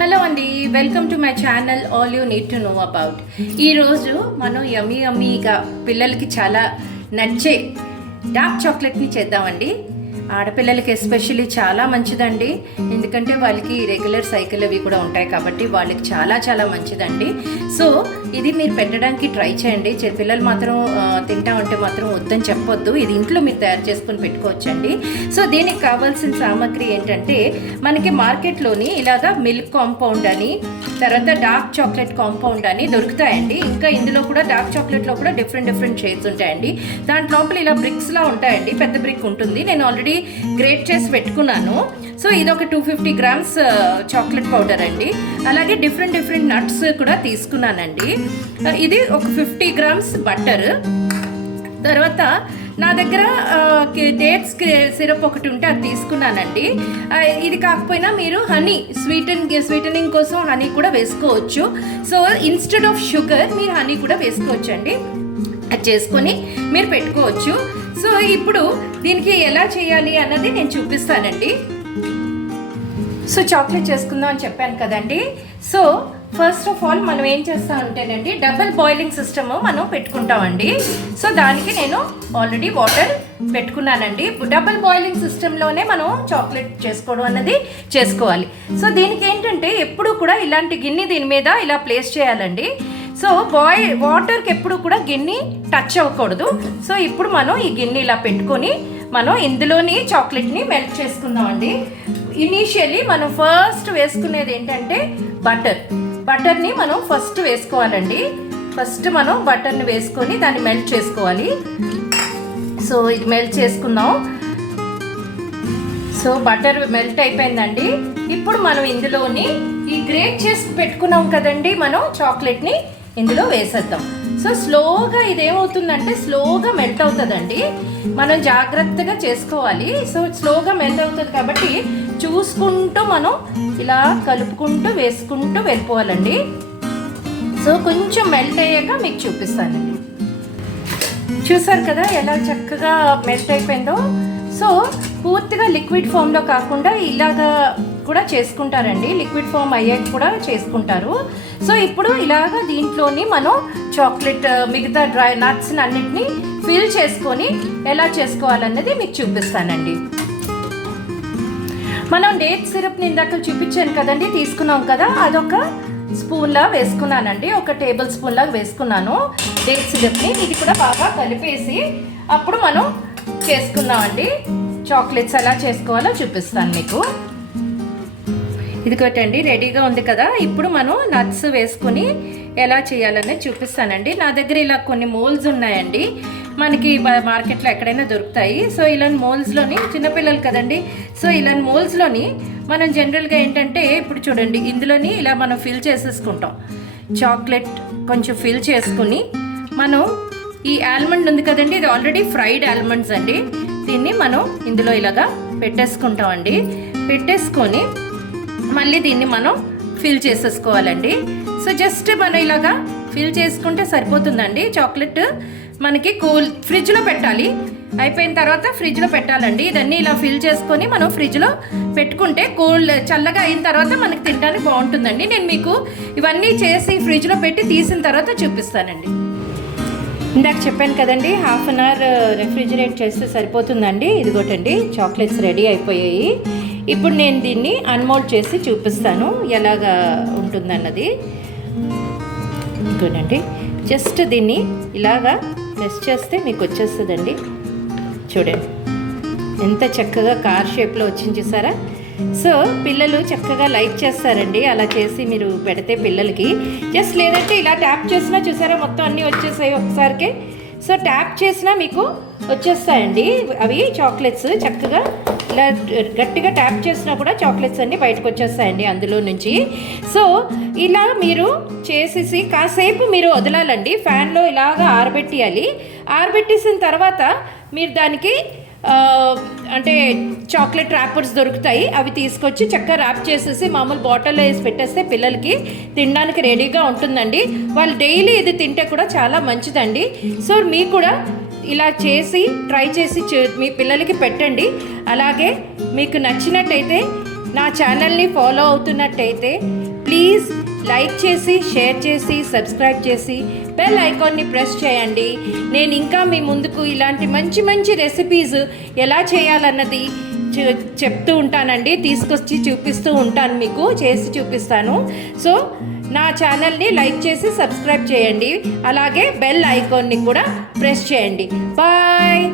Hello అండి, welcome to my channel all you need to know about. ఈరోజు మనం యమ్మీగా పిల్లలకి చాలా నచ్చే డార్క్ చాక్లెట్ని చేద్దామండి. ఆడపిల్లలకి ఎస్పెషల్లీ చాలా మంచిదండి, ఎందుకంటే వాళ్ళకి రెగ్యులర్ సైకిల్ అవి కూడా ఉంటాయి కాబట్టి వాళ్ళకి చాలా చాలా మంచిదండి. సో ఇది మీరు పెట్టడానికి ట్రై చేయండి. పిల్లలు మాత్రం తింటామంటే మాత్రం వద్దని చెప్పొద్దు. ఇది ఇంట్లో మీరు తయారు చేసుకొని పెట్టుకోవచ్చండి. సో దీనికి కావాల్సిన సామాగ్రి ఏంటంటే, మనకి మార్కెట్లోని ఇలాగా మిల్క్ కాంపౌండ్ అని, తర్వాత డార్క్ చాక్లెట్ కాంపౌండ్ అని దొరుకుతాయండి. ఇంకా ఇందులో కూడా డార్క్ చాక్లెట్లో కూడా డిఫరెంట్ షేడ్స్ ఉంటాయండి. దాంట్ లోపల ఇలా బ్రిక్స్లా ఉంటాయండి, పెద్ద బ్రిక్ ఉంటుంది. నేను ఆల్రెడీ గ్రేట్ చేసి పెట్టుకున్నాను. సో ఇది ఒక 250 grams చాక్లెట్ పౌడర్ అండి. అలాగే డిఫరెంట్ నట్స్ కూడా తీసుకున్నానండి. ఇది ఒక 50 grams బటర్. తర్వాత నా దగ్గర డేట్స్ సిరప్ ఒకటి ఉంటే అది తీసుకున్నానండి. ఇది కాకపోయినా మీరు హనీ స్వీటనింగ్ కోసం హనీ కూడా వేసుకోవచ్చు. సో ఇన్స్టెడ్ ఆఫ్ షుగర్ మీరు హనీ కూడా వేసుకోవచ్చు అండి. అది చేసుకొని మీరు పెట్టుకోవచ్చు. సో ఇప్పుడు దీనికి ఎలా చేయాలి అన్నది నేను చూపిస్తానండి. సో చాక్లెట్ చేసుకుందాం అని చెప్పాను కదండి. సో ఫస్ట్ ఆఫ్ ఆల్ మనం ఏం చేస్తామంటేనండి, డబుల్ బాయిలింగ్ సిస్టమ్ మనం పెట్టుకుంటామండి. సో దానికి నేను ఆల్రెడీ వాటర్ పెట్టుకున్నానండి. డబుల్ బాయిలింగ్ సిస్టంలోనే మనం చాక్లెట్ చేసుకోవడం అన్నది చేసుకోవాలి. సో దీనికి ఏంటంటే, ఎప్పుడు కూడా ఇలాంటి గిన్నె దీని మీద ఇలా ప్లేస్ చేయాలండి. సో వాటర్కి ఎప్పుడు కూడా గిన్నె టచ్ అవ్వకూడదు. సో ఇప్పుడు మనం ఈ గిన్నె ఇలా పెట్టుకొని మనం ఇందులోని చాక్లెట్ని మెల్ట్ చేసుకుందామండి. ఇనీషియలీ మనం ఫస్ట్ వేసుకునేది ఏంటంటే బటర్ని మనం ఫస్ట్ వేసుకోవాలండి. ఫస్ట్ మనం బటర్ని వేసుకొని దాన్ని మెల్ట్ చేసుకోవాలి. సో ఇది మెల్ట్ చేసుకుందాం. సో బటర్ మెల్ట్ అయిపోయిందండి. ఇప్పుడు మనం ఇందులోని ఈ గ్రేట్ చేసి పెట్టుకున్నాం కదండి, మనం చాక్లెట్ని ఇందులో వేసేద్దాం. సో స్లోగా ఇదేమవుతుందంటే స్లోగా మెల్ట్ అవుతుందండి. మనం జాగ్రత్తగా చేసుకోవాలి. సో స్లోగా మెల్ట్ అవుతుంది కాబట్టి చూసుకుంటూ మనం ఇలా కలుపుకుంటూ వేసుకుంటూ వెళ్ళిపోవాలండి. సో కొంచెం మెల్ట్ అయ్యాక మీకు చూపిస్తానండి. చూసారు కదా ఎలా చక్కగా మెల్ట్ అయిపోయిందో. సో పూర్తిగా లిక్విడ్ ఫామ్లో కాకుండా ఇలాగా కూడా చేసుకుంటారండి, లిక్విడ్ ఫామ్ అయ్యాక కూడా చేసుకుంటారు. సో ఇప్పుడు ఇలాగ దీంట్లోని మనం చాక్లెట్ మిగతా డ్రై నట్స్ అన్నిటిని ఫిల్ చేసుకొని ఎలా చేసుకోవాలన్నది మీకు చూపిస్తానండి. మనం డేట్ సిరప్ని ఇందాక చూపించాను కదండి, తీసుకున్నాం కదా, అదొక స్పూన్లా వేసుకున్నానండి. ఒక టేబుల్ స్పూన్ లాగా వేసుకున్నాను డేట్ సిరప్ని. ఇది కూడా బాగా కలిపేసి అప్పుడు మనం చేసుకుందామండి. చాక్లెట్స్ ఎలా చేసుకోవాలో చూపిస్తాను మీకు. ఇదిగోటండి రెడీగా ఉంది కదా. ఇప్పుడు మనం నట్స్ వేసుకొని ఎలా చేయాలనేది చూపిస్తానండి. నా దగ్గర ఇలా కొన్ని మోల్డ్స్ ఉన్నాయండి, మనకి మార్కెట్లో ఎక్కడైనా దొరుకుతాయి. సో ఇలాంటి మోల్డ్స్లోని చిన్నపిల్లలు కదండి, సో ఇలాంటి మోల్డ్స్లోని మనం జనరల్గా ఏంటంటే, ఇప్పుడు చూడండి ఇందులోని ఇలా మనం ఫిల్ చేసేసుకుంటాం. చాక్లెట్ కొంచెం ఫిల్ చేసుకుని మనం ఈ ఆల్మండ్ ఉంది కదండి, ఇది ఆల్రెడీ ఫ్రైడ్ ఆల్మండ్స్ అండి. దీన్ని మనం ఇందులో ఇలాగా పెట్టేసుకుంటామండి. పెట్టేసుకొని మళ్ళీ దీన్ని మనం ఫిల్ చేసేసుకోవాలండి. సో జస్ట్ మనం ఇలాగా ఫిల్ చేసుకుంటే సరిపోతుందండి. చాక్లెట్ మనకి ఫ్రిడ్జ్లో పెట్టాలి. అయిపోయిన తర్వాత ఫ్రిడ్జ్లో పెట్టాలండి. ఇదన్నీ ఇలా ఫిల్ చేసుకొని మనం ఫ్రిడ్జ్లో పెట్టుకుంటే చల్లగా అయిన తర్వాత మనకి తినడానికి బాగుంటుందండి. నేను మీకు ఇవన్నీ చేసి ఫ్రిడ్జ్లో పెట్టి తీసిన తర్వాత చూపిస్తానండి. ఇందాక చెప్పాను కదండి, 1/2 hour రెఫ్రిజిరేట్ చేస్తే సరిపోతుందండి. ఇదిగోటండి చాక్లెట్స్ రెడీ అయిపోయాయి. ఇప్పుడు నేను దీన్ని అన్మోల్డ్ చేసి చూపిస్తాను ఎలాగా ఉంటుందన్నది. చూడండి, జస్ట్ దీన్ని ఇలాగా ప్రెస్ చేస్తే మీకు వచ్చేస్తుందండి. చూడండి ఎంత చక్కగా కార్ షేప్లో వచ్చింది, చూసారా? సో పిల్లలు చక్కగా లైక్ చేస్తారండి అలా చేసి మీరు పెడితే పిల్లలకి. జస్ట్ లేదంటే ఇలా ట్యాప్ చేసినా చూసారా మొత్తం అన్నీ వచ్చేసాయి ఒకసారికి. సో ట్యాప్ చేసినా మీకు వచ్చేస్తాయండి అవి చాక్లెట్స్. చక్కగా ఇలా గట్టిగా ట్యాప్ చేసినా కూడా చాక్లెట్స్ అన్నీ బయటకు వచ్చేస్తాయండి అందులో నుంచి. సో ఇలా మీరు చేసేసి కాసేపు మీరు వదలాలండి, ఫ్యాన్లో ఇలాగా ఆరబెట్టియాలి. ఆరబెట్టేసిన తర్వాత మీరు దానికి అంటే చాక్లెట్ ర్యాపర్స్ దొరుకుతాయి, అవి తీసుకొచ్చి చక్కగా ర్యాప్ చేసేసి మామూలు బాటిల్లో వేసి పెట్టేస్తే పిల్లలకి తినడానికి రెడీగా ఉంటుందండి. వాళ్ళు డైలీ ఇది తింటే కూడా చాలా మంచిదండి. సో మీకు కూడా ఇలా చేసి ట్రై చేసి మీ పిల్లలకి పెట్టండి. అలాగే మీకు నచ్చినట్టయితే నా ఛానల్ని ఫాలో అవుతున్నట్టయితే ప్లీజ్ లైక్ చేసి, షేర్ చేసి, సబ్స్క్రైబ్ చేసి బెల్ ఐకాన్ని ప్రెస్ చేయండి. నేను ఇంకా మీ ముందుకు ఇలాంటి మంచి మంచి రెసిపీస్ ఎలా చేయాలన్నది చెప్తూ ఉంటానండి, తీసుకొచ్చి చూపిస్తూ ఉంటాను, మీకు చేసి చూపిస్తాను. సో నా ఛానల్ని లైక్ చేసి సబ్స్క్రైబ్ చేయండి, అలాగే బెల్ ఐకాన్ని కూడా ప్రెస్ చేయండి. బాయ్.